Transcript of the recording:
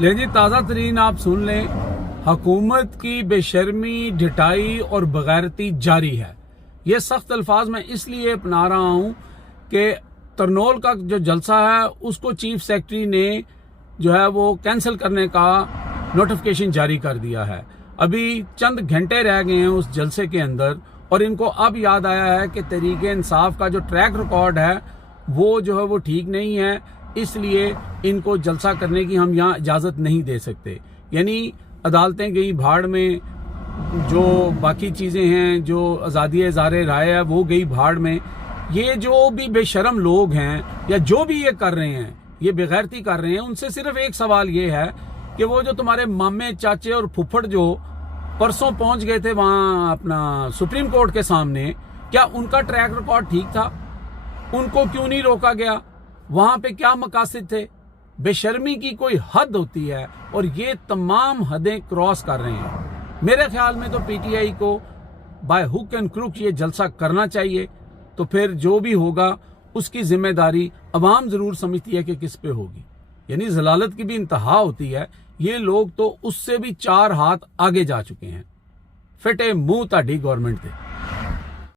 ले जी, ताज़ा तरीन आप सुन लें। हुकूमत की बेशर्मी, ढिठाई और बगैरती जारी है। ये सख्त अल्फाज मैं इसलिए अपना रहा हूँ कि तरनोल का जो जलसा है उसको चीफ सेक्रेटरी ने जो है वो कैंसिल करने का नोटिफिकेशन जारी कर दिया है। अभी चंद घंटे रह गए हैं उस जलसे के अंदर और इनको अब याद आया है कि तहरीक इंसाफ का जो ट्रैक रिकॉर्ड है वो जो है वो ठीक नहीं है, इसलिए इनको जलसा करने की हम यहाँ इजाज़त नहीं दे सकते। यानी अदालतें गई भाड़ में, जो बाकी चीज़ें हैं, जो आज़ादी इज़हार राय है वो गई भाड़ में। ये जो भी बेशरम लोग हैं या जो भी ये कर रहे हैं, ये बेगैरती कर रहे हैं, उनसे सिर्फ एक सवाल ये है कि वो जो तुम्हारे मामे, चाचे और फुफड़ जो परसों पहुंच गए थे वहां अपना सुप्रीम कोर्ट के सामने, क्या उनका ट्रैक रिकॉर्ड ठीक था? उनको क्यों नहीं रोका गया? वहां पे क्या मकासद थे? बेशर्मी की कोई हद होती है और ये तमाम हदें क्रॉस कर रहे हैं। मेरे ख्याल में तो पीटीआई को बाय हुक एंड क्रुक ये जलसा करना चाहिए। तो फिर जो भी होगा उसकी जिम्मेदारी अवाम जरूर समझती है कि किस पे होगी। यानी जलालत की भी इंतहा होती है। ये लोग तो उससे भी 4 हाथ आगे जा चुके हैं। फिटे मुंह ताड़ी गवर्नमेंट दे।